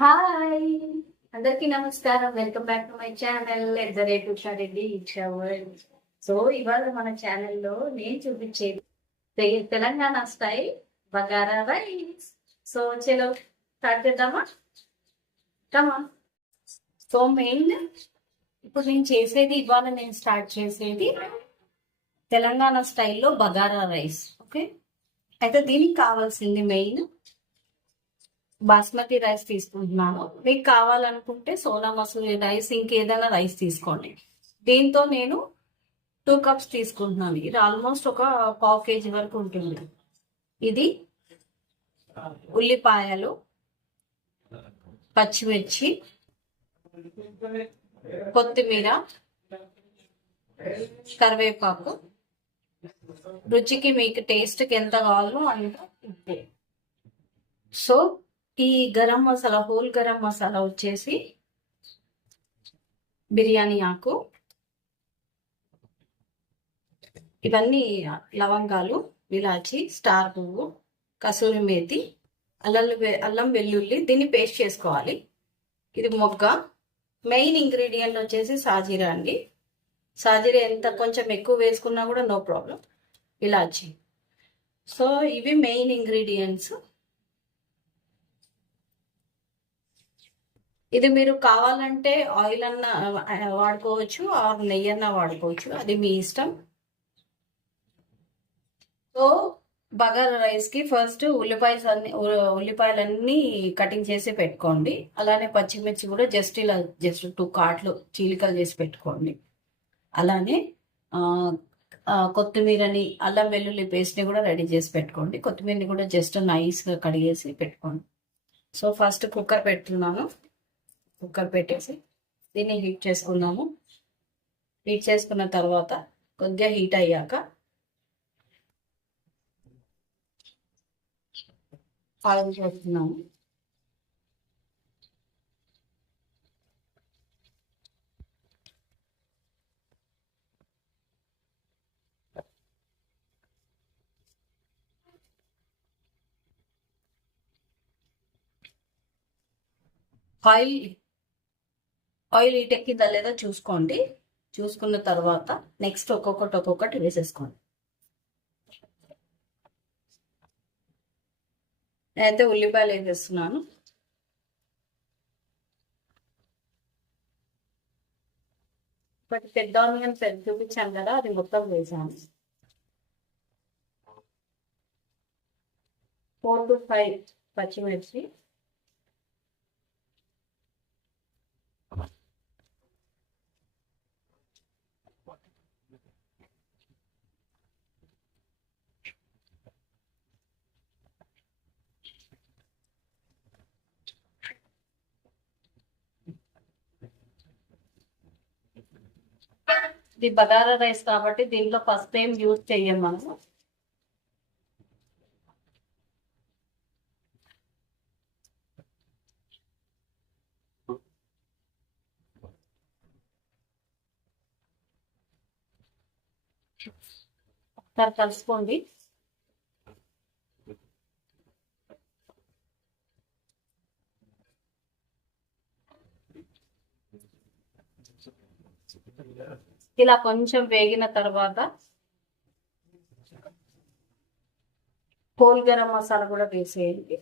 Hi, అందరికీ నమస్కారం. Welcome back to my channel at the rate Usha Reddy ఇచ్చా వరల్డ్. సో ఇవాళ మన ఛానల్లో నేను చూపించేది Telangana style bagara rice. So చలో స్టార్ట్ చేద్దామా? కమా. సో మెయిన్ ఇప్పుడు నేను స్టార్ట్ చేసేది తెలంగాణ స్టైల్లో బగారా రైస్. ఓకే, అయితే దీనికి కావాల్సింది మెయిన్ బాస్మతి రైస్ తీసుకుంటున్నాను. మీకు కావాలనుకుంటే సోనా మసూరి రైస్, ఇంకేదైనా రైస్ తీసుకోండి. దీంతో నేను 2 కప్స్ తీసుకుంటున్నాను. ఇది ఆల్మోస్ట్ ఒక పావు కేజీ వరకు ఉంటుంది. ఇది ఉల్లిపాయలు, పచ్చిమిర్చి, కొత్తిమీర, కరివేపాకు, రుచికి మీకు టేస్ట్కి ఎంత కావాలో అంత ఉప్పు. సో ఈ గరం మసాలా, హోల్ గరం మసాలా వచ్చేసి బిర్యానీ ఆకు, ఇవన్నీ లవంగాలు, ఇలాచి, స్టార్ పువ్వు, కసూరి మేతి, అల్లం వెల్లుల్లి, దీన్ని పేస్ట్ చేసుకోవాలి. ఇది మొగ్గ. మెయిన్ ఇంగ్రీడియంట్ వచ్చేసి సాజీరా అండి. సాజీరా ఎంత కొంచెం ఎక్కువ వేసుకున్నా కూడా నో ప్రాబ్లం. ఇలాచి. సో ఇవి మెయిన్ ఇంగ్రీడియంట్స్. ఇది మీరు కావాలంటే ఆయిల్ అన్న వాడుకోవచ్చు, ఆర్ నెయ్యి అన్న వాడుకోవచ్చు, అది మీ ఇష్టం. సో బగారా రైస్ కి ఫస్ట్ ఉల్లిపాయలన్నీ కటింగ్ చేసి పెట్టుకోండి. అలానే పచ్చిమిర్చి కూడా జస్ట్ 2 కాట్లు చీలికలు చేసి పెట్టుకోండి. అలానే కొత్తిమీరని, అల్లం వెల్లుల్లి పేస్ట్ని కూడా రెడీ చేసి పెట్టుకోండి. కొత్తిమీరని కూడా జస్ట్ నైస్గా కడిగేసి పెట్టుకోండి. సో ఫస్ట్ కుక్కర్ పెట్టున్నాను. కుక్కర్ పెట్టేసి దీన్ని హీట్ చేసుకుందాము. హీట్ చేసుకున్న తర్వాత కొద్దిగా హీట్ అయ్యాక ఆయిల్ చేస్తున్నాము. ఆయిల్ హీట్ ఎక్కిందా లేదా చూసుకోండి. చూసుకున్న తర్వాత నెక్స్ట్ ఒక్కొక్కటి వేసేసుకోండి. నేనైతే ఉల్లిపాయలు వేసేస్తున్నాను. ఒకటి పెద్ద ఆనియన్ చూపించాను కదా, అది మొత్తం వేసాను. 4 to 5 పచ్చిమిర్చి, ఇది బగారా రైస్ కాబట్టి దీంట్లో పసుపు ఏం యూజ్ చెయ్యం మనము. ఒకసారి కలుసుకోండి. ఇలా కొంచెం వేగిన తర్వాత హోల్ గరం మసాలా కూడా వేసేయండి.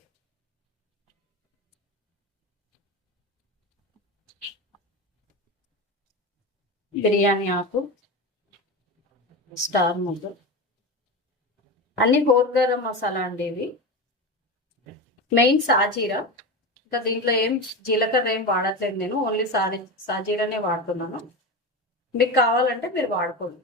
బిర్యానీ ఆకు, స్టార్ ముద్ద, అన్ని హోల్ గరం మసాలా అండి. ఇవి మెయిన్ సాజీరా. ఇంకా దీంట్లో ఏం జీలకర్ర ఏం వాడట్లేదు నేను, ఓన్లీ సాజీరానే వాడుతున్నాను. మీకు కావాలంటే మీరు వాడుకోండి.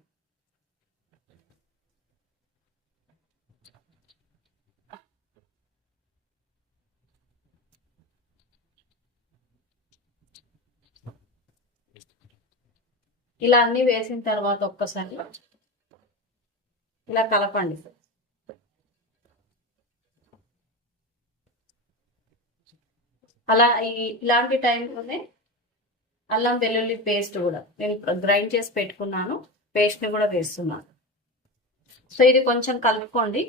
ఇలా అన్ని వేసిన తర్వాత ఒక్కసారి ఇలా కలపండి. అలా ఇలాంటి టైంలోనే అల్లం వెల్లుల్లి పేస్ట్ కూడా నేను గ్రైండ్ చేసి పెట్టుకున్నాను, పేస్ట్ని కూడా వేస్తున్నాను. సో ఇది కొంచెం కలుపుకోండి.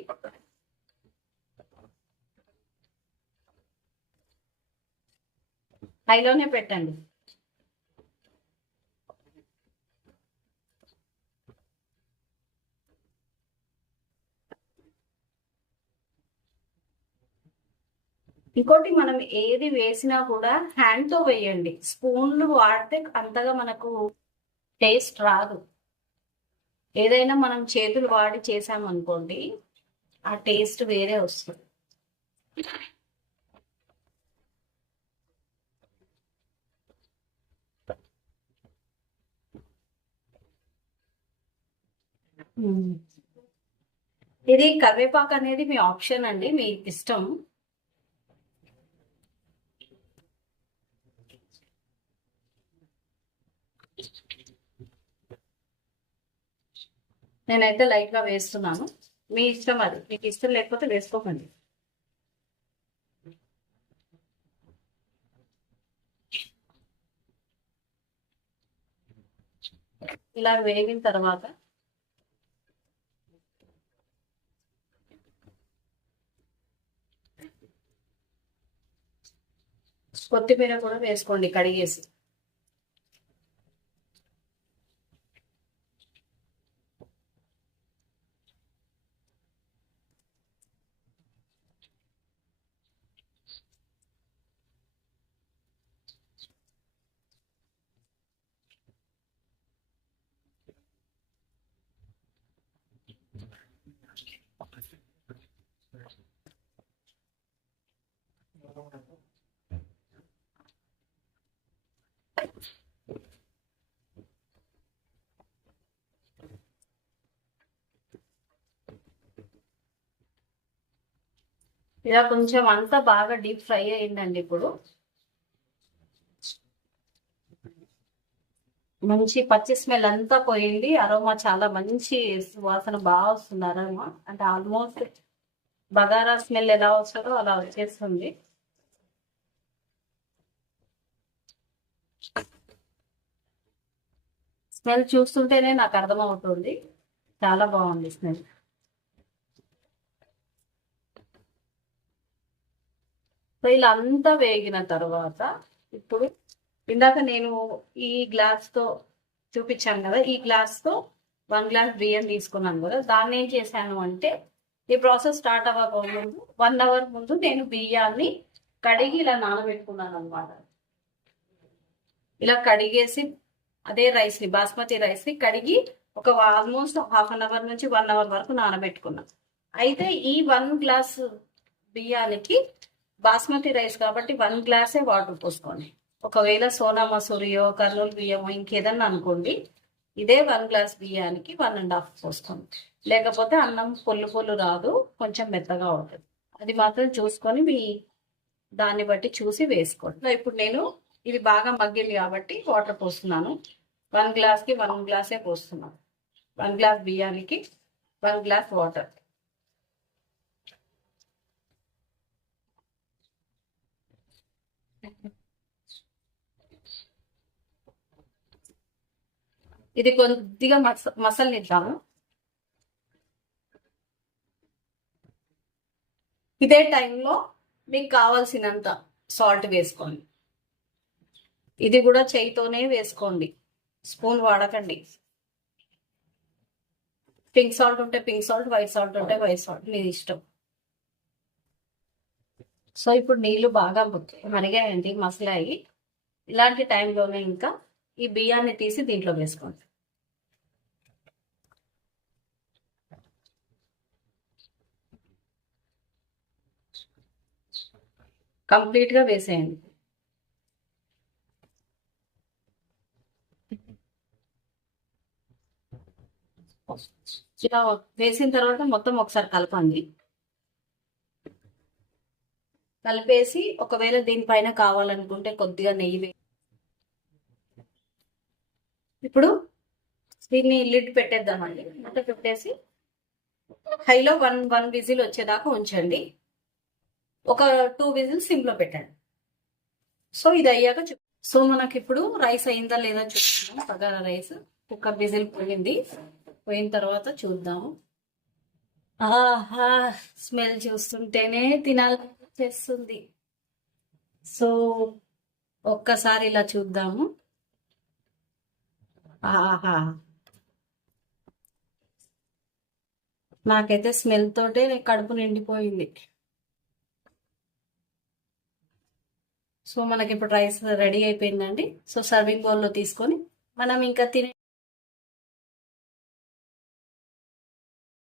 హైలోనే పెట్టండి. ఇంకోటి, మనం ఏది వేసినా కూడా హ్యాండ్తో వేయండి. స్పూన్లు వాడితే అంతగా మనకు టేస్ట్ రాదు. ఏదైనా మనం చేతులు వాడి చేసామనుకోండి, ఆ టేస్ట్ వేరే వస్తుంది. ఇది కరివేపాకు అనేది మీ ఆప్షన్ అండి, మీ ఇష్టం. నేనైతే లైట్ గా వేస్తున్నాను. మీ ఇష్టం, అది మీకు ఇష్టం లేకపోతే వేసుకోకండి. ఇలా వేగిన తర్వాత కొత్తిమీర కూడా వేసుకోండి కడిగేసి. ఇలా కొంచెం అంతా బాగా డీప్ ఫ్రై అయ్యిందండి. ఇప్పుడు మంచి పచ్చి స్మెల్ అంతా పోయింది. అరోమా చాలా మంచి వాసన బాగా వస్తుంది. అరోమా అంటే ఆల్మోస్ట్ బగారా స్మెల్ ఎలా వస్తుందో అలా వచ్చేస్తుంది. స్మెల్ చూస్తుంటేనే నాకు అర్థమవుతుంది, చాలా బాగుంది స్మెల్. సో ఇలా అంతా వేగిన తర్వాత ఇప్పుడు ఇందాక నేను ఈ గ్లాస్తో చూపించాను కదా, ఈ గ్లాస్తో 1 గ్లాస్ బియ్యం తీసుకున్నాను కదా, దాన్ని ఏం చేశాను అంటే ఈ ప్రాసెస్ స్టార్ట్ అవ్వకముందు 1 అవర్ ముందు నేను బియ్యాన్ని కడిగి ఇలా నానబెట్టుకున్నాను అనమాట. ఇలా కడిగేసి అదే రైస్ని, బాస్మతి రైస్ని కడిగి ఒక ఆల్మోస్ట్ ½ అవర్ నుంచి 1 అవర్ వరకు నానబెట్టుకున్నాను. అయితే ఈ 1 గ్లాస్ బియ్యానికి బాస్మతి రైస్ కాబట్టి 1 గ్లాసే వాటర్ పోసుకోండి. ఒకవేళ సోనా మసూరియో కర్నూలు బియ్యమో ఇంకేదన్నా అనుకోండి, ఇదే 1 గ్లాస్ బియ్యానికి 1.5 పోసుకోండి. లేకపోతే అన్నం పొల్లు రాదు, కొంచెం మెత్తగా ఉంటుంది. అది మాత్రం చూసుకొని మీ దాన్ని బట్టి చూసి వేసుకోండి. ఇప్పుడు నేను ఇది బాగా మగ్గింది కాబట్టి వాటర్ పోస్తున్నాను. 1 గ్లాస్కి 1 గ్లాసే పోస్తున్నాను. 1 గ్లాస్ బియ్యానికి 1 గ్లాస్ వాటర్. ఇది కొద్దిగా మసలనిద్దాము. ఇదే టైంలో మీకు కావాల్సినంత సాల్ట్ వేసుకోండి. ఇది కూడా చేయితోనే వేసుకోండి, స్పూన్ వాడకండి. పింక్ సాల్ట్ ఉంటే పింక్ సాల్ట్, వైట్ సాల్ట్ ఉంటే వైట్ సాల్ట్, మీ ఇష్టం. సో ఇప్పుడు నీళ్లు బాగా మరిగాయండి, మసలాయి. ఇలాంటి టైంలోనే ఇంకా ఈ బియ్యాన్ని తీసి దీంట్లో వేసుకోండి. కంప్లీట్గా వేసేయండి. ఇలా వేసిన తర్వాత మొత్తం ఒకసారి కలపండి. కలిపేసి ఒకవేళ దీనిపైన కావాలనుకుంటే కొద్దిగా నెయ్యి ఇప్పుడు దీన్ని లిడ్ పెట్టేద్దామండి. మూత పెట్టేసి హైలో 1 విజిల్ వచ్చేదాకా ఉంచండి. ఒక 2 విజిల్ సిమ్లో పెట్టండి. సో ఇది అయ్యాక సో మనకి ఇప్పుడు రైస్ అయిందా లేదా చూస్తున్నాం. బగారా రైస్ 1 విజిల్ పోయిన తర్వాత చూద్దాము. ఆహా, స్మెల్ చూస్తుంటేనే తినాలనిపిస్తుంది. సో ఒక్కసారి ఇలా చూద్దాము. ఆహా, నాకైతే స్మెల్ తోటే కడుపు నిండిపోయింది. సో మనకి ఇప్పుడు రైస్ రెడీ అయిపోయిందండి. సో సర్వింగ్ బౌల్లో తీసుకొని మనం ఇంకా తినే